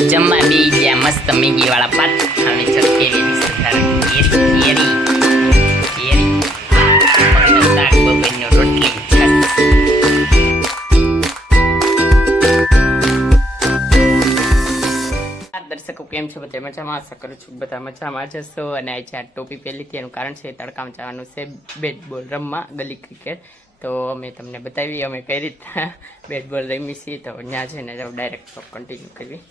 જમવા બે ગયા મસ્ત મેગી વાળા પાત અને કેરી શાક બપોરનો રોટલી દર્શકો કેમ છો બધા મજામાં આશા કરું છું બધા મજામાં જશો અને આજે આ ટોપી પહેલી હતી એનું કારણ છે તડકામાં જવાનું છે બેટ બોલ રમવા ગલી ક્રિકેટ તો અમે તમને બતાવી અમે કઈ રીતના બેટ બોલ રમી છીએ તો ત્યાં જઈને ડાયરેક્ટ કન્ટિન્યુ કરવી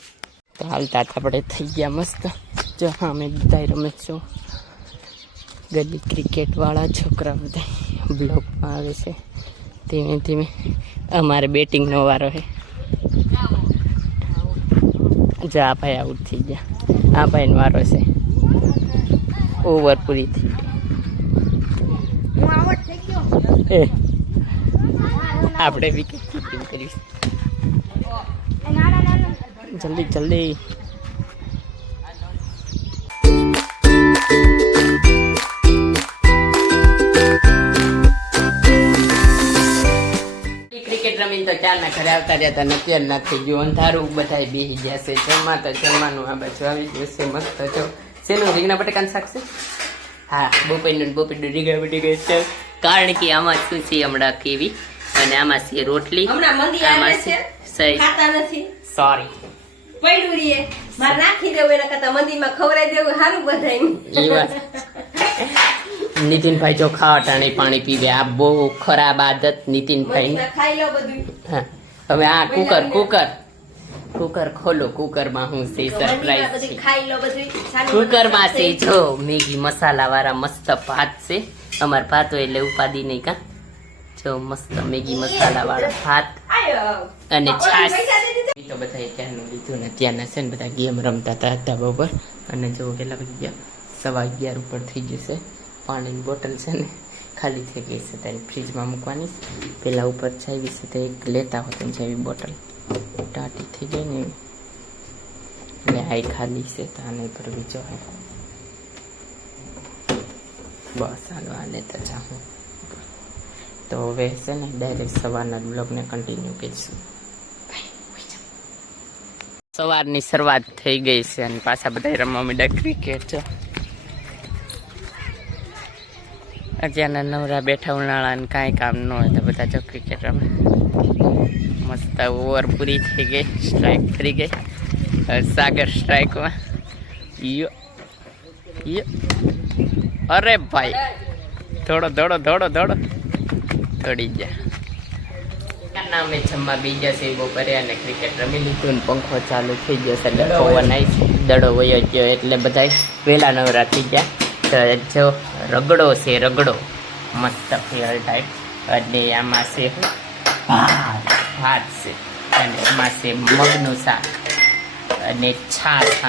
તો હાલતા આપણે થઈ ગયા મસ્ત જો હા અમે બધા રમે છું ગલી ક્રિકેટ વાળા છોકરા બધા બ્લોકમાં આવે છે ધીમે ધીમે અમારે બેટિંગનો વારો છે જો આ ભાઈ આઉટ થઈ ગયા આ ભાઈનો વારો છે ઓવર પૂરી થઈ ગઈ આપણે વિકેટ કીપિંગ કરીશું જલ્દી જલ્દી રમીને તો ચારના ઘરે આવતા રહેતા નથી ના થઈ ગયું અંધારું બધા બેસી ગયા છે જમવા તો જમવાનું આ બાજુ આવી ગયું છે મસ્ત જો શેનું રીંગણા બટાકાનું શાક છે હા બપોરનું રીંગણા બટાકા છે કારણ કે આમાં શું છે હમણાં કેવી અને આમાં છે રોટલી આમાં છે સોરી નીતિનભાઈ જો ખાટાણી પાણી પીવે આ બહુ ખરાબ આદત નીતિનભાઈ હા હવે આ કુકર ખોલો કુકરમાં હું છે સરપ્રાઈઝ કુકરમાં છે જો મેગી મસાલા વાળા મસ્ત ભાત છે અમાર ભાત હોય એટલે ઉપાદી નહીં કા જો મસ્ત મેગી મસાલા વાળા ભાત અને છાશ તો બધા ત્યાંનું લીધું ને ત્યાંના છે ને બધા ગેમ રમતા હતા ધાબા ઉપર અને જો કેટલા વાગી ગયા 11:15 ઉપર થઈ જશે પાણીની બોટલ છે ને ખાલી થઈ ગઈ છે તારી ફ્રીજમાં મૂકવાની પેલા ઉપર ચાવી છે તો એક લેતા હોત ને ચાવી બોટલ ટાટી થઈ ગઈ ને એટલે આ ખાલી છે તો આને પર બીજો હે બસ હાલો આ લેતા જાઉં તો હવે છે ને ડાયરેક્ટ સવારના બ્લોગને કન્ટિન્યુ કરીશું સવારની શરૂઆત થઈ ગઈ છે અને પાછા બધા રમવા માંડ્યા ક્રિકેટ છે અત્યારના નવરા બેઠા ઉનાળાને કાંઈ કામ ન હોય તો બધા જો ક્રિકેટ રમે મસ્ત ઓવર પૂરી થઈ ગઈ સ્ટ્રાઇક ફરી ગઈ સાગર સ્ટ્રાઇકમાં યો અરે ભાઈ દોડો દોડી ગયા અમે જમવા બી જશે બપોરે અને ક્રિકેટ રમી લીધું ને પંખો ચાલુ થઈ જશે એટલે પવન આવી દડો વયો ગયો એટલે બધા વહેલા નવરા થઈ ગયા જો રગડો છે રગડો મસ્ત ફેર ટાઈપ અને આમાં છે ભાત છે અને એમાં છે મગનું શાક અને છાશ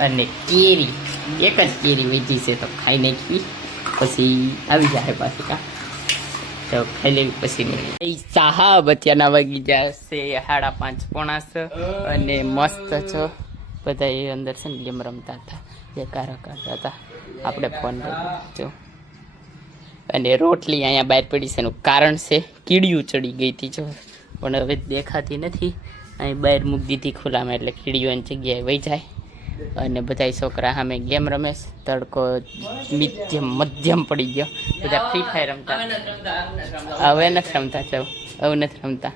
અને કેરી એક જ કેરી વીધી છે તો ખાઈ નાખી પછી આવી જાય પાછી કા તો ખાઈ લેવી પછી સાહેબ અત્યારના વાગી ગયા છે 5:30 પોણા અને મસ્ત છો બધા એ અંદર છે ને ગેમ રમતા હતા કારા કાઢતા હતા આપણે ફોન જો અને રોટલી અહીંયા બહાર પડી છે એનું કારણ છે કીડીયું ચડી ગઈ હતી જો પણ હવે દેખાતી નથી અહીં બહાર મૂકી દીધી ખુલ્લામાં એટલે કીડીઓની જગ્યાએ વહી જાય અને બધા છોકરા સામે ગેમ રમે તડકો મધ્યમ પડી ગયો બધા ફ્રી ફાયર રમતા હવે નથી રમતા ચાલો હવે નથી રમતા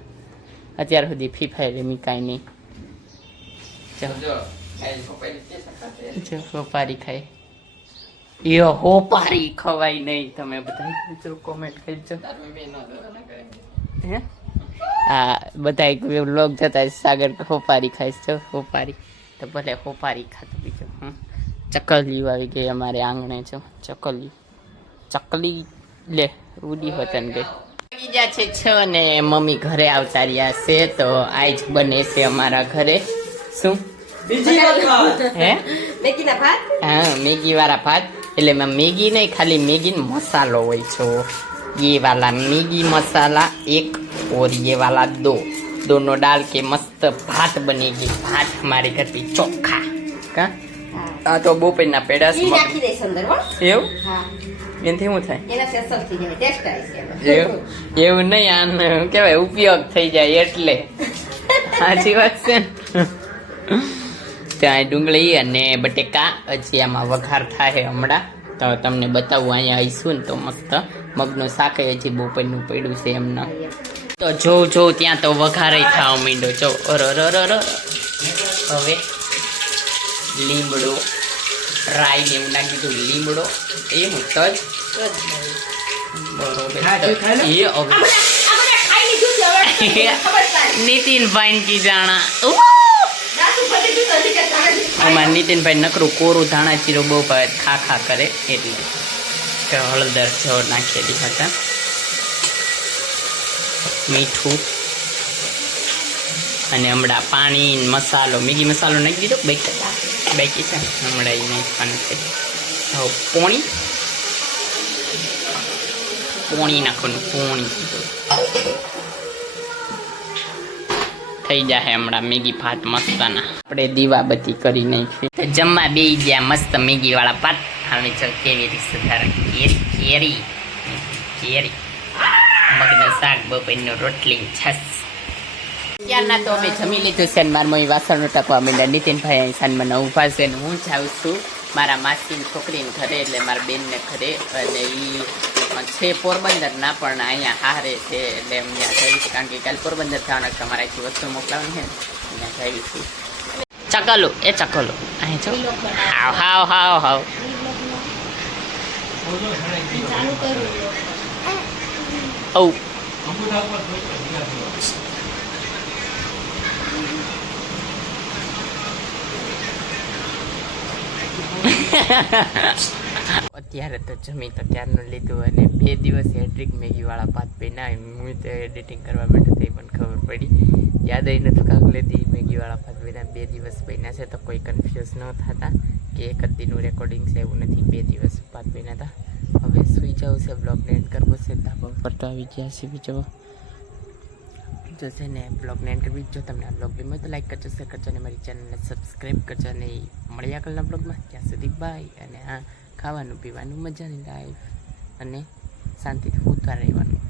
અત્યાર સુધી ફ્રી ફાયર રમી કાંઈ નહીં જો હોપારી ખાય એ હોપારી ખવાય નહીં તમે બધા જો કોમેન્ટ કરજો હા બધા લોક જતા સાગર હોપારી ખાય છે હોપારી તો ભલે હોપારી ખાતો બીજો ચકલીઓ આવી ગઈ અમારે આંગણે છો ચકલી લે ઉડી હોતન ગઈ બીજા છે 6 ને મમ્મી ઘરે આવતા રહ્યા છે તો આજ બને છે અમારા ઘરે શું હે મેગીના ભાત હા મેગી વાળા ભાત એટલે એમાં મેગી નહીં ખાલી મેગી મસાલો હોય છો ये वाला मैगी मसाला एक और ये वाला दोनों डाल के मस्त भात बनेगी भात हमारे घर पे चोखा का आ तो बोपे ना पेड़ा से नाखी दे અંદર હો એવું હા એનથી શું થાય એનાથી અસર થઈ જાય ટેસ્ટ આવે છે એવું નહીં આને કહેવાય ઉપયોગ થઈ જાય એટલે સાચી વાત છે ત્યાં ડુંગળી અને બટેકા હજી આમાં વઘાર થાય હમણાં તો તમને બતાવું. અહીંયા આવીશું ને તો મસ્ત મગનું શાક હજી બપોરનું પડ્યું છે એમના. તો જો ત્યાં તો વઘારે ખાવા માંડ્યો. જો હવે લીમડો રાઈ ને એવું નાખી દીધું. લીમડો એ હું તજ નીતિનભાઈ કી જાણા એમાં નીતિનભાઈ નકરું કોરું ધાણા ચીરો બહુ ખા કરે એટલે હળદર જો નાખી હતા. મીઠું અને હમણાં પાણી મસાલો મેગી મસાલો નાખી દીધો. બાકી છે હમણાં એ નાખવાનું છે. હવે પોણી નાખવાનું. પોણી થઈ જાય હમણાં મેગી ભાત મસ્તના. આપણે દીવાબત્તી કરી નાખી તો જમવા બે ગયા મસ્ત મેગી વાળા ભાત. હવે ચાલ કેવી રીતે સુધારણ કેરી મગનું શાક બપોરનું રોટલી છાસ. ત્યારના તો અમે જમી લીધું છે. મારા મમ્મી વાસણ ટાકવા માંડ્યા. નીતિનભાઈ અહીં સાંજમાં ઊભા છે ને હું જાઉં છું મારા માસીની છોકરીને ઘરે એટલે મારા બેનને ઘરે. અને એ છે પોરબંદર ના પણ અહીંયા હારે છે એટલે એમ ત્યાં જઈશ કારણ કે કાલે પોરબંદર થવાના છે. અમારે અહીંથી વસ્તુ મોકલાવાની છે અહીંયા જઈશું. ચકલો અહીં જો હાવ અત્યારે તો જમી તો ક્યારનું લીધું અને 2 દિવસ હેડ્રિક મેગી વાળા ભાત પીના. હું તો એડિટિંગ કરવા માટે તે પણ ખબર પડી. યાદ આવી નથી કાંક લેતી મેગી વાળા ભાત પીના 2 દિવસ પીના છે. તો કોઈ કન્ફ્યુઝ ન થતા કે એક જ દિનનું રેકોર્ડિંગ છે એવું નથી. 2 દિવસ ભાત પીના હતા. હવે સુઈ જવું છે. બ્લોગને એન્ડ કરવો છે. ધાબા ઉપર તો આવી ગયા છે બીજો જો છે ને બ્લોગને એન્ડ કરવી. જો તમને આ બ્લોગ ગમ્યો તો લાઈક કરજો, શેર કરજો અને મારી ચેનલને સબસ્ક્રાઈબ કરજો. અને મળ્યા આગળના બ્લોગમાં. ત્યાં સુધી બાય. અને હા, ખાવાનું પીવાનું મજાની લાઈફ અને શાંતિથી ઉતાર રહેવાનું.